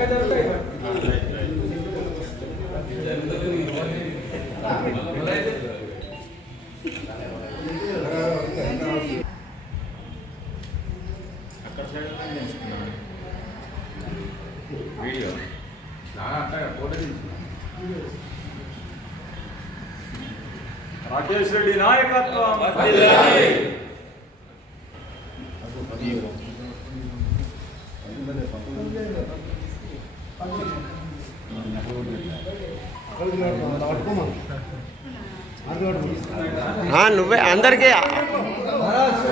అక్కడ వీడియో అట్లా ఫోటో రాకేష్ రెడ్డి. నాయకత్వం ఆ, నువ్వే అందరికీ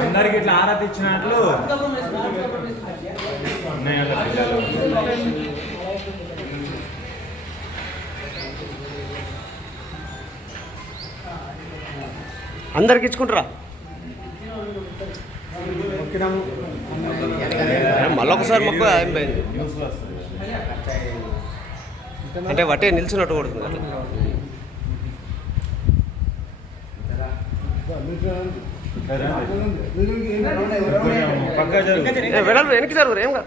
అందరికి ఇట్లా ఆరాధ ఇచ్చినట్లు. అందరికి ఇచ్చుకుంటారా? మళ్ళొకసారి మొక్క ఏం పోయింది అంటే వట్టే నిల్చున్నట్టు కొడుతుంది అట్లా వెడల్పు వెనక్కి జరుగురు ఏం కాదు.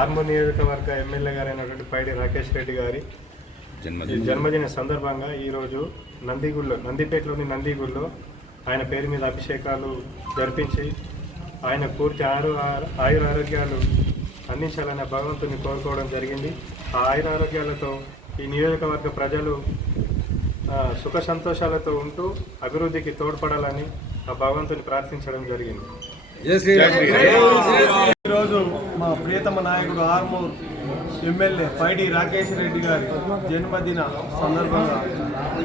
ఆర్మూర్ నియోజకవర్గ ఎమ్మెల్యే గారైనటువంటి పైడి రాకేష్ రెడ్డి గారి జన్మదిన సందర్భంగా ఈరోజు నందిగుల్లో నందిపేటలోని నందిగుల్లో ఆయన పేరు మీద అభిషేకాలు జరిపించి ఆయన పూర్తి ఆరు ఆయుర ఆరోగ్యాలు అందించాలనే భగవంతుని కోరుకోవడం జరిగింది. ఆ ఆయుర ఆరోగ్యాలతో ఈ నియోజకవర్గ ప్రజలు సుఖ సంతోషాలతో ఉంటూ అభివృద్ధికి తోడ్పడాలని ఆ భగవంతుని ప్రార్థించడం జరిగింది. ఈరోజు మా ప్రియతమ నాయకుడు ఆర్మూర్ ఎమ్మెల్యే పైడి రాకేష్ రెడ్డి గారి జన్మదిన సందర్భంగా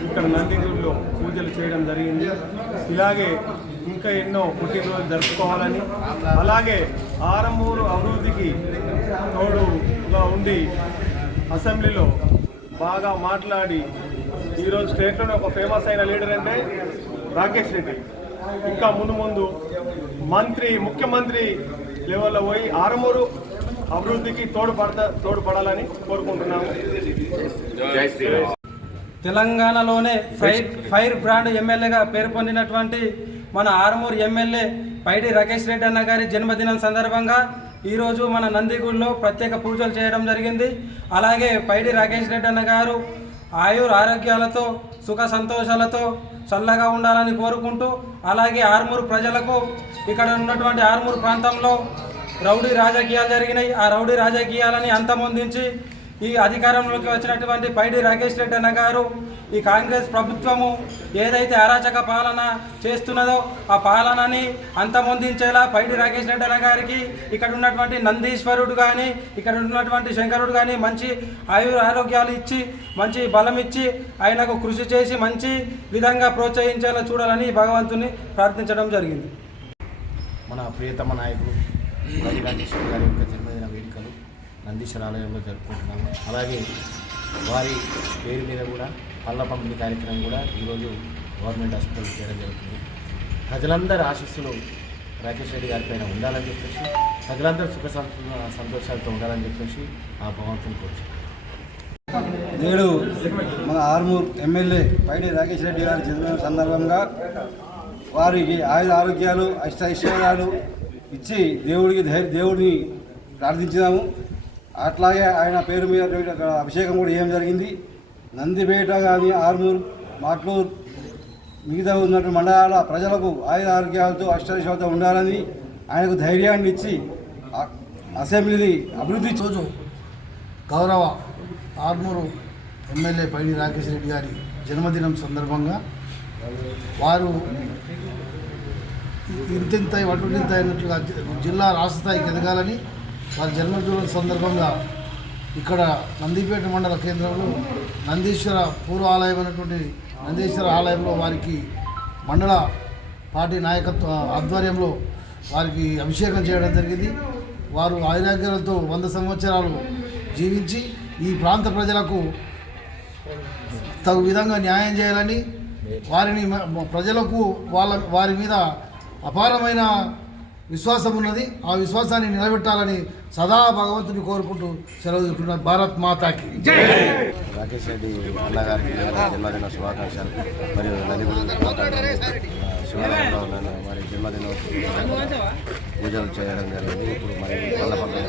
ఇక్కడ నందిగూరులో పూజలు చేయడం జరిగింది. ఇలాగే ఇంకా ఎన్నో పుట్టినరోజు జరుపుకోవాలని అలాగే ఆర్మూరు అభివృద్ధికి తోడుగా ఉండి అసెంబ్లీలో బాగా మాట్లాడి ఈరోజు స్టేట్లోనే ఒక ఫేమస్ అయిన లీడర్ అంటే రాకేష్ రెడ్డి. ఇంకా ముందు ముందు మంత్రి ముఖ్యమంత్రి లెవెల్లో పోయి ఆరమూరు అభివృద్ధికి తోడ్పడతా తోడ్పడాలని కోరుకుంటున్నాము. తెలంగాణలోనే ఫైర్ ఫైర్ బ్రాండ్ ఎమ్మెల్యేగా పేరు పొందినటువంటి మన ఆరుమూరు ఎమ్మెల్యే పైడి రాకేష్ రెడ్డి అన్న గారి జన్మదినం సందర్భంగా ఈరోజు మన నందిగూడలో ప్రత్యేక పూజలు చేయడం జరిగింది. అలాగే పైడి రాకేష్ రెడ్డి అన్న గారు ఆయుర్ ఆరోగ్యాలతో సుఖ సంతోషాలతో చల్లగా ఉండాలని కోరుకుంటూ అలాగే ఆర్మూరు ప్రజలకు ఇక్కడ ఉన్నటువంటి ఆర్మూరు ప్రాంతంలో రౌడీ రాజకీయాలు జరిగినాయి. ఆ రౌడీ రాజకీయాలని అంతమొందించి ఈ అధికారంలోకి వచ్చినటువంటి పైడి రాకేష్ రెడ్డి అన్న గారు ఈ కాంగ్రెస్ ప్రభుత్వము ఏదైతే అరాచక పాలన చేస్తున్నదో ఆ పాలనని అంతమొందించేలా పైడి రాకేష్ రెడ్డి అన్న గారికి ఇక్కడ ఉన్నటువంటి నందీశ్వరుడు కానీ ఇక్కడ ఉన్నటువంటి శంకరుడు కానీ మంచి ఆయు ఆరోగ్యాలు ఇచ్చి మంచి బలం ఇచ్చి ఆయనకు కృషి చేసి మంచి విధంగా ప్రోత్సహించేలా చూడాలని భగవంతుని ప్రార్థించడం జరిగింది. మన ప్రియతమ నాయకుడు రవి గారి యొక్క నందీశ్వర ఆలయంలో జరుపుకుంటున్నాము. అలాగే వారి పేరు మీద కూడా పళ్ళ పంపిణీ కార్యక్రమం కూడా ఈరోజు గవర్నమెంట్ హాస్పిటల్ చేయడం జరుగుతుంది. ప్రజలందరి ఆశస్సులు రాకేష్ రెడ్డి గారి పైన ఉండాలని చెప్పేసి ప్రజలందరూ సుఖ సంతోషాలతో ఉండాలని చెప్పేసి ఆ భగవంతుని కోరుచున్నాను. నేడు మన ఆర్మూర్ ఎమ్మెల్యే పైడి రాకేష్ రెడ్డి గారి జన్మదిన సందర్భంగా వారికి ఆయుధ ఆరోగ్యాలు అష్టైశ్వర్యాలు ఇచ్చి దేవుడికి ధైర్య దేవుడిని ప్రార్థించినాము. అట్లాగే ఆయన పేరు మీద అక్కడ అభిషేకం కూడా ఏం జరిగింది? నందిపేట కానీ ఆర్మూర్ మాట్లూరు మిగతా ఉన్నటువంటి మండలాల ప్రజలకు ఆయుధ ఆరోగ్యాలతో అష్టైశ్వర్యంతో ఉండాలని ఆయనకు ధైర్యాన్ని ఇచ్చి అసెంబ్లీని అభివృద్ధి రోజు గౌరవ ఆర్మూరు ఎమ్మెల్యే పైడి రాకేష్ రెడ్డి గారి జన్మదినం సందర్భంగా వారు ఇంతింత వటుడింత అయినట్లుగా జిల్లా రాష్ట్ర స్థాయికి ఎదగాలని వారి జన్మదిన సందర్భంగా ఇక్కడ నందిపేట మండల కేంద్రంలో నందీశ్వర పూర్వ ఆలయం అనేటువంటి నందీశ్వర ఆలయంలో వారికి మండల పార్టీ నాయకత్వ ఆధ్వర్యంలో వారికి అభిషేకం చేయడం జరిగింది. వారు ఆరోగ్యాలతో వంద సంవత్సరాలు జీవించి ఈ ప్రాంత ప్రజలకు తగు విధంగా న్యాయం చేయాలని వారిని ప్రజలకు వాళ్ళ వారి మీద అపారమైన విశ్వాసం ఉన్నది ఆ విశ్వాసాన్ని నిలబెట్టాలని సదా భగవంతుని కోరుకుంటూ సెలవు చెప్తున్న భారత్ మాతాకి రాకేష్ రెడ్డి అన్నగారికి జన్మదిన శుభాకాంక్షలు మరియు నలుగురు శివాలయంలో మరి జన్మదిన పూజలు చేయడం జరిగింది ఇప్పుడు మరి పళ్ళ పండుగ